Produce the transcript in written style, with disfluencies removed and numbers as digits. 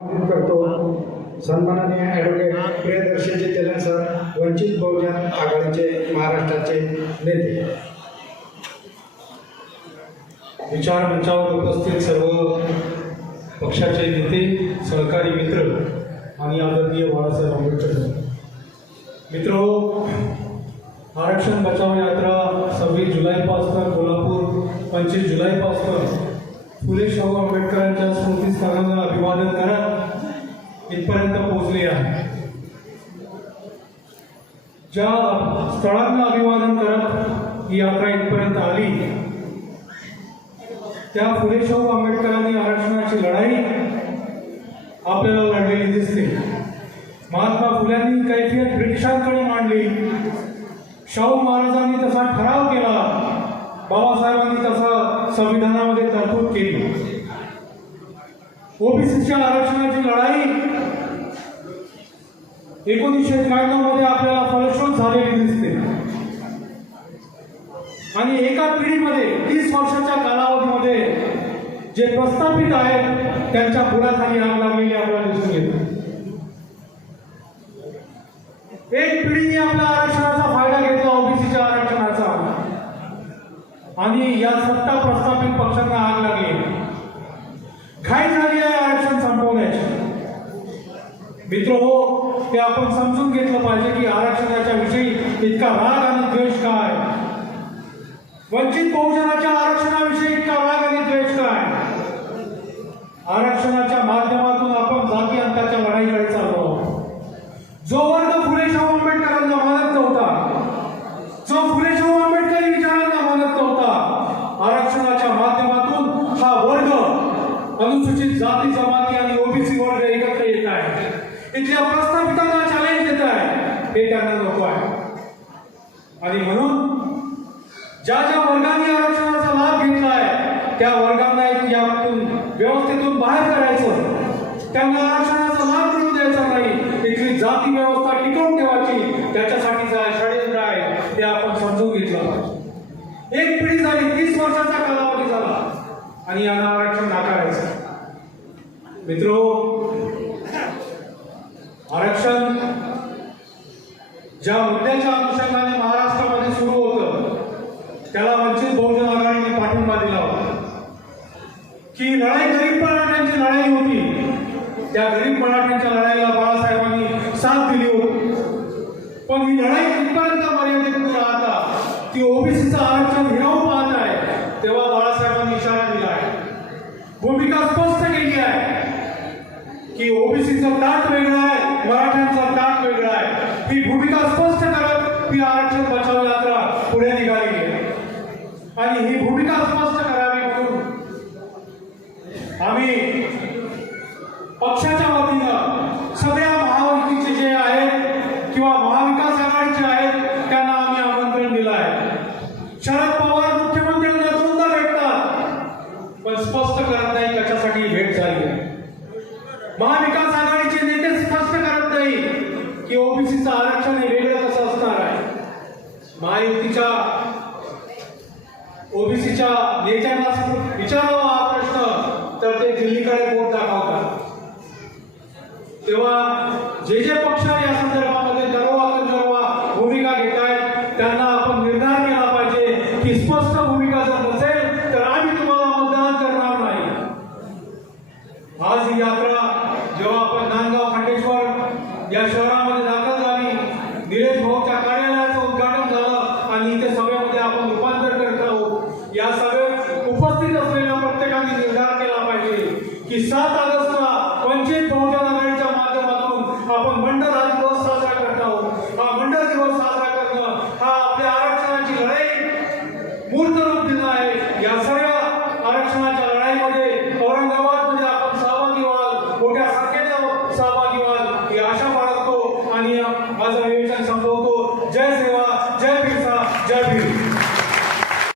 करतो. सन्माननीय advocate प्रियदर्शनजी Telang sir, Vanchit Bahujan आघाडीचे महाराष्ट्राचे नेते. विचार मंचावर उपस्थित सर्व पक्षाचे नेते, सहकारी मित्र आणि आदरणीय बाळासाहेब आंबेडकर मित्रो, आरक्षण बचाव यात्रा 26 जुलैपासून कोल्हापूर, 25 जुलैपासून फुले शाहू आंबेडकरांच्या स्मृतीस्थानाला अभिवादन करत इथपर्यंत पोहोचली आहे. ज्या स्थळांना अभिवादन करत ही यात्रा इथपर्यंत आली, त्या फुले शाहू आंबेडकरांनी आरक्षणाची लढाई आपल्याला लढलेली दिसते. महात्मा फुल्यांनी कैफियत ब्रिटिशांकडे मांडली, शाहू महाराजांनी तसा ठराव केला, बाबासाहेबांनी तसा संविधानामध्ये तरतूद केली. ओबीसीच्या आरक्षणाची लढाई 1991 मध्ये आपल्याला फलश्रुत झालेली दिसते आणि एका पिढीमध्ये 30 वर्षाच्या कालावधीमध्ये जे प्रस्थापित आहेत त्यांच्या बुडाखाली आग लागलेली आपल्याला दिसून येते. एक पिढीने आपल्या आरक्षणाचा फायदा घेतला, ओबीसीच्या आरक्षणाचा, आणि या सत्ता प्रस्थापित पक्षांना आग लागली. घाई झाली आहे आरक्षण संपवण्याची. मित्रहो, हे आपण समजून घेतलं पाहिजे की आरक्षणाच्या विषयी इतका राग आणि द्वेष काय, वंचित बहुजनाच्या आरक्षणाविषयी इतका राग आणि द्वेष काय. आरक्षणाच्या माध्यमातून आपण जाती अंताच्या लढाईकडे चाललो आहोत. जो वर्ग फुले शाहू आंबेडकरांना मानत नव्हता, जो फुले शाहू आंबेडकरी विचारांना मानत नव्हता, आरक्षणाच्या माध्यमातून हा वर्ग अनुसूचित जाती जमाती आणि ओबीसी वर्ग एकत्र येत आहे. इथल्या प्रस्थापितांना चॅलेंज देत आहे. हे त्यांना नको आहे. आणि म्हणून ज्या ज्या वर्गाने आरक्षणाचा लाभ घेतलाय त्या वर्गांना यातून व्यवस्थेतून बाहेर करायचं, त्यांना आरक्षणाचा लाभ मिळू द्यायचा नाही. इथली जाती व्यवस्था टिकवून ठेवायची, त्याच्यासाठीचा षडयंत्र आहे ते आपण समजून घेतलं पाहिजे. एक पिढी झाली, 30 वर्षाचा कालावधी झाला आणि यांना आरक्षण नाकारायचं. मित्रो, आरक्षण ज्या मुद्द्याच्या अनुषंगाने महाराष्ट्रामध्ये सुरू होतं त्याला वंचित बहुजन आघाडीने पाठिंबा दिला होता की लढाई गरीब मराठ्यांची लढाई होती. त्या गरीब मराठ्यांच्या लढाईला बाळासाहेबांनी साथ दिली होती. पण ही लढाई कितपर्यंत मर्यादित राहता ती ओबीसीचं आरक्षण हिरावून पाहत आहे, तेव्हा बाळासाहेबांनी इशारा दिला आहे, भूमिका स्पष्ट केली आहे की ओबीसीचं ताट वेगळं आहे, मराठ्यांचं ताट वेगळं आहे. ही भूमिका स्पष्ट करत ही आरक्षण बचाव यात्रा पुढे निघाली आहे. आणि ही भूमिका स्पष्ट करावी म्हणून आम्ही पक्षाच्या वतीनं सगळ्या महायुतीचे जे आहेत किंवा महाविकास आघाडीचे आहेत त्यांना आम्ही आमंत्रण दिलं आहे. शरद पवार मुख्यमंत्र्यांना 2दा भेटतात पण स्पष्ट करत नाही कशासाठी भेट झाली आहे. महाविकास आघाडीचे नेते स्पष्ट करत नाही की ओबीसीचं आरक्षण हे वेगळं कसं असणार आहे. महायुतीच्या ओबीसीच्या नेत्यांना विचारावा हा प्रश्न तर ते दिल्लीकडे बोट दाखवतात. तेव्हा जे जे पक्ष या संदर्भामध्ये दरवा भूमिका घेत आहेत त्यांना आपण निर्धार केला पाहिजे की स्पष्ट भूमिका जर नसेल तर आम्ही तुम्हाला मतदान करणार नाही. आज ही यात्रा जेव्हा आपण नांदगाव खंडेश्वर या शहरामध्ये दाखल झाली, निलेश भाऊच्या कार्यालयाचं उद्घाटन झालं आणि इथे सभेमध्ये आपण रूपांतर करत आहोत. या सभेत उपस्थित असलेल्या प्रत्येकाने निर्धार केला पाहिजे की 7 ऑगस्टला वंचित बहुजन